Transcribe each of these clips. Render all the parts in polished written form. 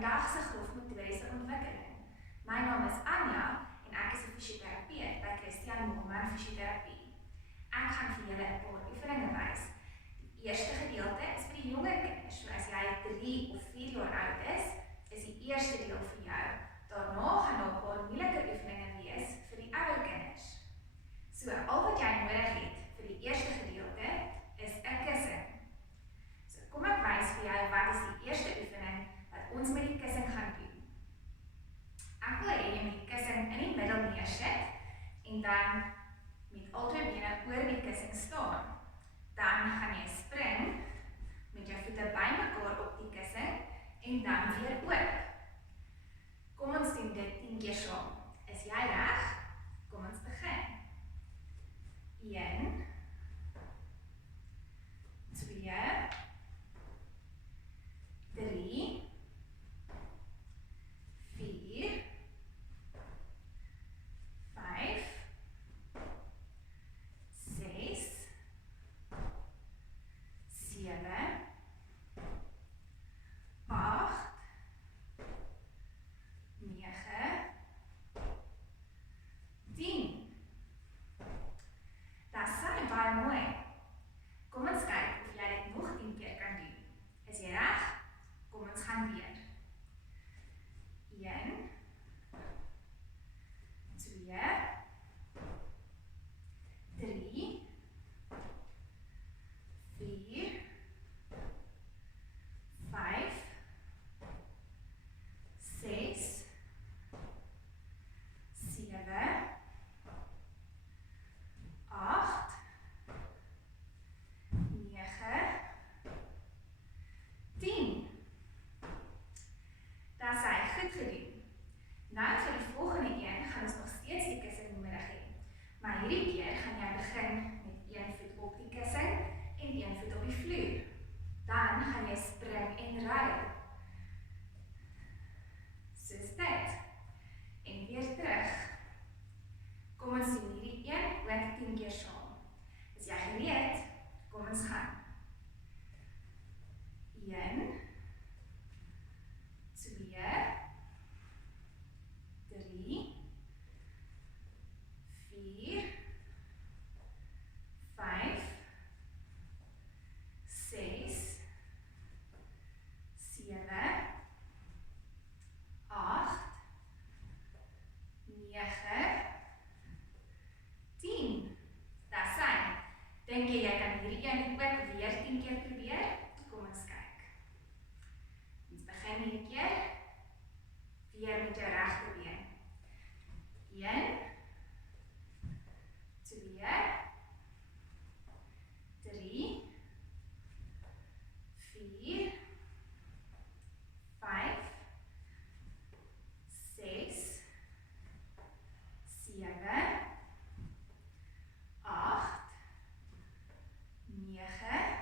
vandag se golfmotoriese ontwikkeling. My naam is Anja en ek is 'n fisioterapeut by Christian Moelman Fisioterapie. Ek gaan vir julle 'n paar oefeninge wys. Die eerste gedeelte is vir die jonger kinders. So as jy 3 of 4 jaar oud is die eerste deel vir jou. Daarna gaan daar 'n paar moeilike oefeninge wees vir die ouer kinders. So al wat jy nodig het vir die eerste gedeelte is 'n kussing. So kom ek wys vir jou wat is die eerste oefening wat ons met die kussing gaan doen. Ek wil hê jy moet die kussing in die middel neersit en dan met albei bene oor die kussing staan. Dan gaan jy spring met jou voete bymekaar op die kussing en dan weer oop. Kom ons doen dit 10 keer saam. Is jy reg? Kom ons begin. 1 2 3 4 5 6 7 8 9 10. Dat is baie mooi. Kom ons kyk of jy dit nog 10 keer kan doen. Is jy reg? Kom ons gaan weer. 1 2 3 4 5 6 7 8 9 10. Dat is hy goed gedoen. Nou vir die volgende een gaan ons nog steeds die kussing nodig hê. Maar hierdie keer gaan jy begin met een voet op die kussing en een voet op die vloer. Dan gaan jy spring en ruil. Soos dit. En weer terug. Kom ons doen hierdie een ook 10 keer saam. Is jy gereed? Kom ons gaan. 1 2 3 4 5 6 7 8 9 10. Dat is hy. Dink jy kan hierdie een ook weer 10 keer probeer? Kom ons kyk. Ons begin hierdie keer weer met jou regte been. 1 2 3 4 5 6 7 8 9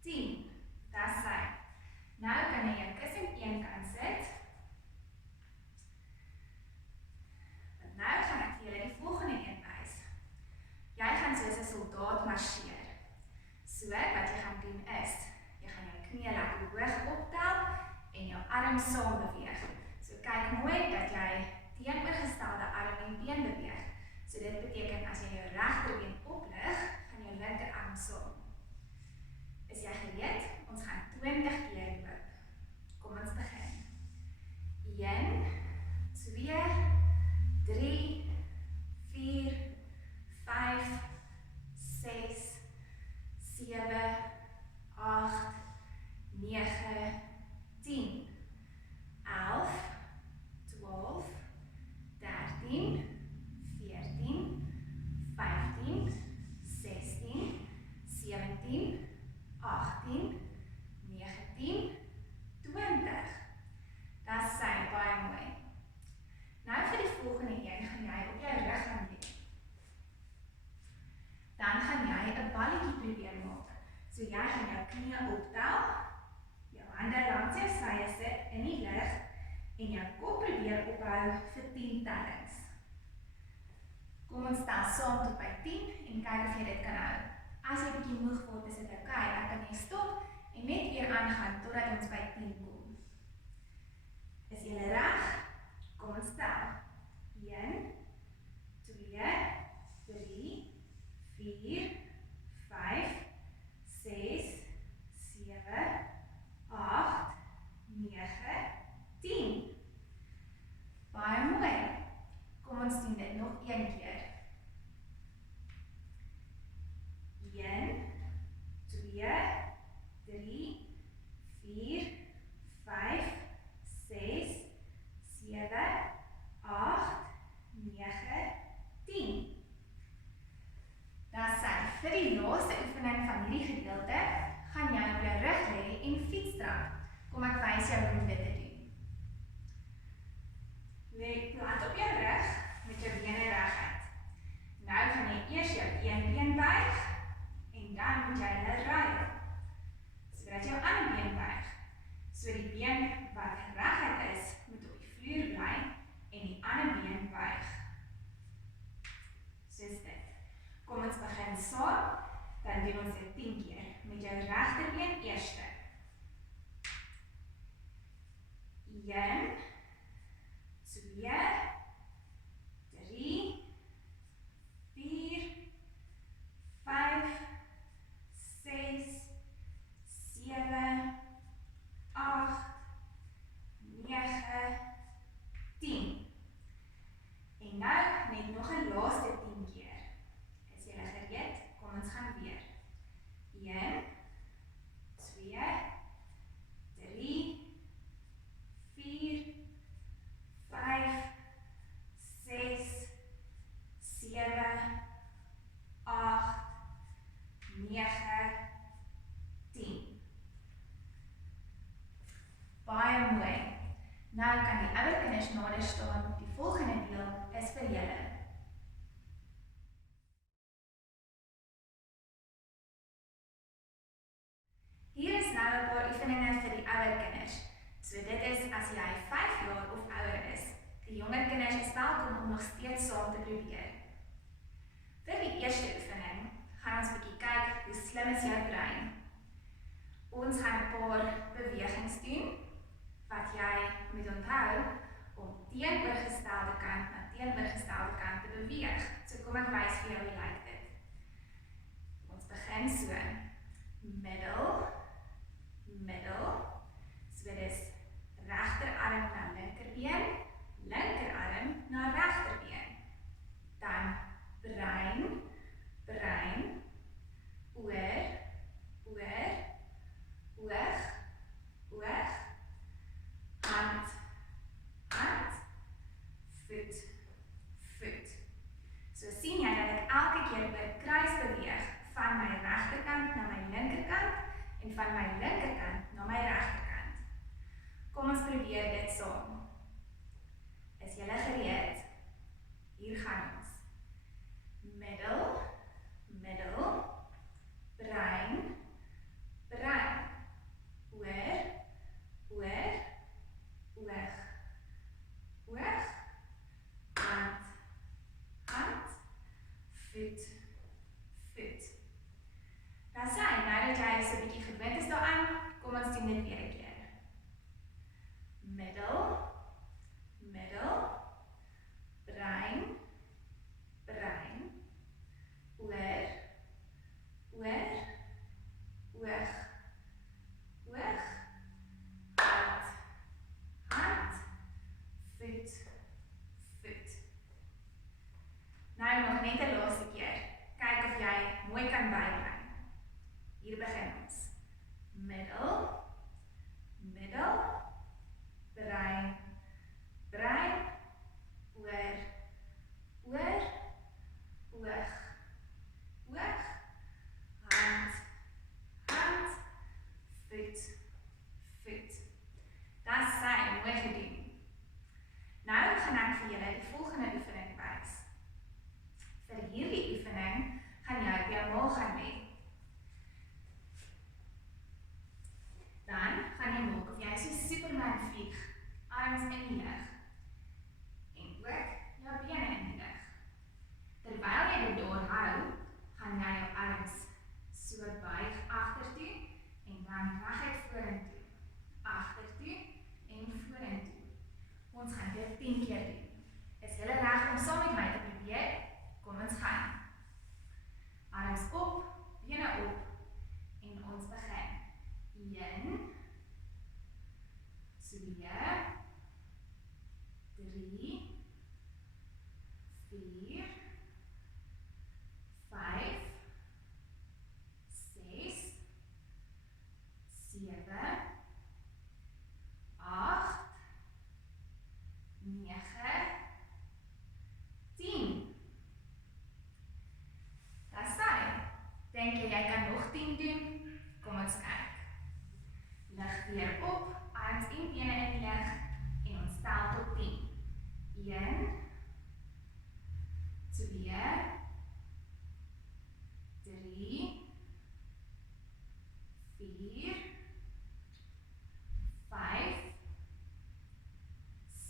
10. Dat is hy. Nou kan jy jou kussing een kant sit. Want nou gaan ek vir julle die volgende een wys. Jy gaan soos 'n soldaat marseer. So wat jy gaan doen is, jy gaan jou knie lekker hoog optel en jou arm saam beweeg. So kyk mooi dat jy teenoorgestelde arm en been beweeg. So dit beteken as jy jou regterbeen oplig, gaan jou linkerarm saam. Is jy gereed? Ons gaan 20 keer loop. Kom ons begin. 1 2 3 4 5 6 7 8 9 10 11 12 13 14 15 16 17 18 19 20. Dat is sy, baie mooi. Nou vir die volgende een gaan jy op jou rug gaan doen. Dan gaan jy 'n balletjie probeer maak. So jy gaan jou knie optel, jou hande langs jou sye sit in die lug en jou kop probeer ophou vir 10 tellings. Kom ons tel saam tot by 10 en kyk of jy dit kan hou. As jy bietjie moeg word, is dit oukei, dan kan jy stop en net weer aangaan totdat ons by 10 kom. Is julle reg? Kom ons tel. 1, 2, 3, 4, 5, 6, 7, 8, 9, 10. Baie mooi. Kom ons doen dit nog een keer. 1, 2, 3, 4, 5, 6, 7, 8, 9, 10. Dan sy, vir die laaste oefening van hierdie gedeelte, gaan jy op jou rug lê en fietstrap. Kom ek wys jou hoe om dit te doen. Lê plat op jou rug met jou bene reguit. Nou gaan jy eers jou een been buig en dan moet jy hulle ruil. Sodat jou ander been buig. So die been wat reguit is, moet op die vloer bly en die ander been buig. Soos dit. Kom ons begin saam, dan doen ons dit 10 keer. Met jou regterbeen eerste. 1, 2, 3, 4, 5, 6, 7, 8, 9, 10. En nou net nog 'n laaste 10 keer. Is julle gereed? Kom ons gaan weer. 1, 2, 3, 4, 5, 6, 7, 8, 9, 10. Baie mooi. Nou kan die ouer kinders nader staan. Die volgende deel is vir julle. Hier is nou 'n paar oefeninge vir die ouer kinders. So dit is as jy 5 jaar of ouer is. Die jonger kinders is welkom om nog steeds saam te probeer. Vir die eerste oefening gaan ons bietjie kyk hoe slim is jou brein. Ons gaan 'n paar bewegings doen wat jy moet onthou om teenoorgestelde kant na teenoorgestelde kant te beweeg. So kom ek wys vir jou hoe lyk dit. Ons begin so. Middel, middel. So dis regterarm na linkerbeen, linkerarm na regterbeen. Dan brein, brein, oor, oor, oog, oog, hand, hand, voet, voet. So sien jy dat ek elke keer oor kruis beweeg van my regterkant na my linkerkant en van my linkerkant na my regterkant. Kom ons probeer dit saam. Is julle gereed? Hier gaan ons. Middel, middel, brein, brein, oor, oor, oog, oog, hand, hand, voet, voet. Dan sê, nou dat jy so 'n bietjie gewend is daaraan, kom ons doen dit weer 'n keer. Middel, middel, brein, brein, oor, oor, oog, oog, hand, hand, voet, voet. Nou nog net 'n laaste keer. Kyk of jy mooi kan bybly. Hier begin ons. Middel, middel, brein, brein, oor, oor, oog, oog, hand, hand, voet, voet. Dat sy, mooi gedoen. Nou gaan ek vir julle die volgende oefening wys. Vir hierdie oefening gaan jy op jou maag gaan lê. Dan gaan jy maak of jy so Superman vlieg, arms in die lug en ook jou bene in die lug. Terwyl jy dit daar hou, gaan jy jou arms so buig agtertoe en dan reguit vorentoe, agtertoe en vorentoe. 2, 3, 4, 5, 6, 7, 8, 9, 10. Dis sy. Dink jy kan nog 10 doen? Kom ons kyk. Lig weer op, arms en bene in die lug en ons tel tot 10. 1, 2, 3, 4, 5,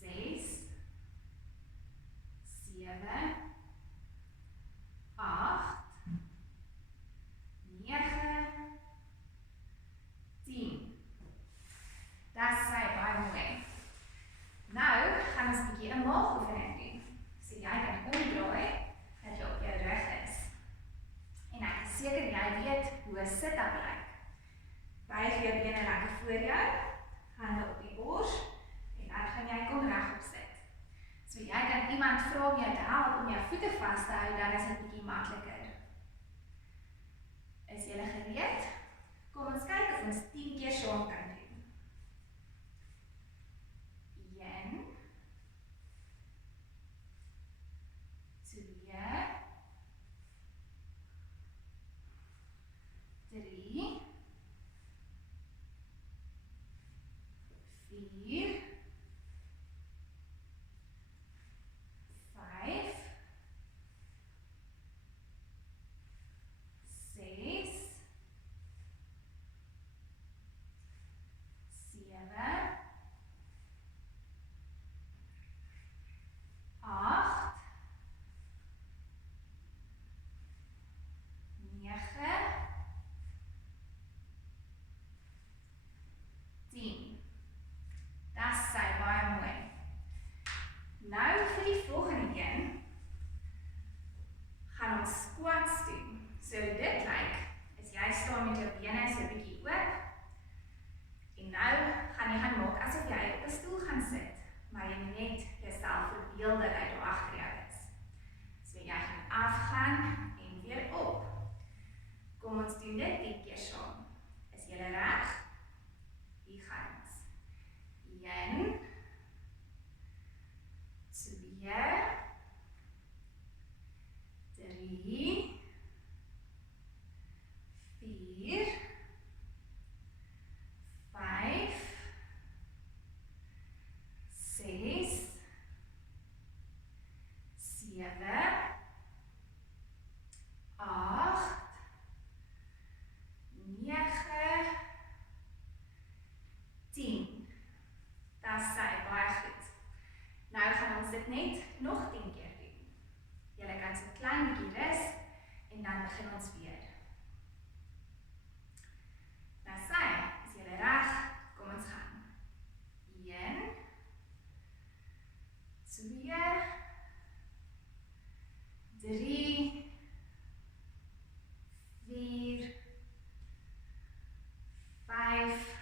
6, 7, 8, 9, 10. Dis sy, baie mooi. Nou gaan ons 'n bietjie 'n maagoefening doen. So jy kan omdraai dat jy op jou rug is. En ek is seker jy weet hoe 'n sit-up lyk. Buig jou bene lekker voor jou, hande op die bors en dan gaan jy kom regop sit. So jy kan iemand vra om jou te help om jou voete vas te hou, dan is dit bietjie makliker. Is julle gereed? Kom ons kyk of ons 10 keer saam kan doen. 1, 2, 3, 4, 5, 6, 7, 8, 9, 10. Dis sy, baie mooi. Nou vir die volgende een gaan ons squats doen. So dit lyk, is jy staan met jou bene so 'n bietjie oop en nou gaan jy gaan maak asof jy op 'n stoel gaan sit, maar jy net jouself verbeel dat jy daar agter jou is. So jy gaan afgaan en weer op. Kom ons doen dit 10 keer saam. Is jy reg? Hier gaan ons. 1, 2, 3, 4, 5, 6, 7, 8, 9, 10. Dis sy, baie goed. Nou gaan ons dit net nog 10 keer doen. Julle kan so 'n klein bietjie rus en dan begin ons weer. Dis sy, is julle reg? Kom ons gaan. 1, 2, 3, 4, 5,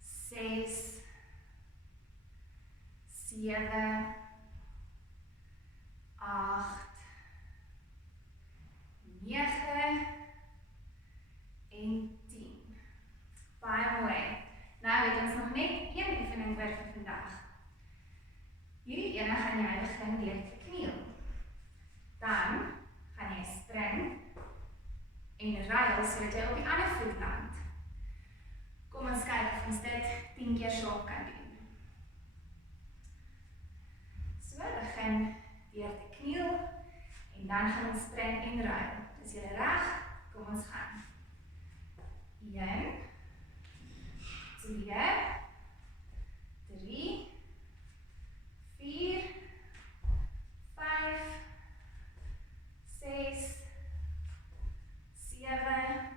6, 7, 8, 9 en 10. Baie mooi. Nou het ons nog net een oefening oor vir vandag. Hierdie ene gaan jy begin deur te kniel. Dan gaan jy spring en ruil sodat jy op die ander voet land. Kom ons kyk of ons dit 10 keer saam kan doen. So, begin deur te kniel en dan gaan ons spring en ruil. Is julle reg? Kom ons gaan. 1, 2, 3, 4, 5, 6, 7,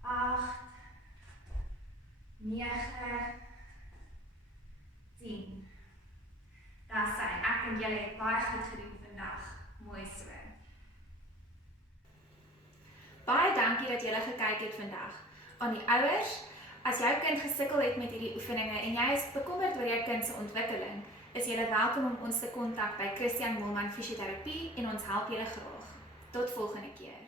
8, 9, 10. Dis sy. Ek dink julle het baie goed gedoen vandag. Mooi so. Baie dankie dat julle gekyk het vandag. Aan die ouers, As jou kind gesukkel het met hierdie oefeninge en jy is bekommerd oor jou kind se ontwikkeling, is jy welkom om ons te kontak by Christian Moelman Fisioterapie en ons help julle graag. Tot volgende keer.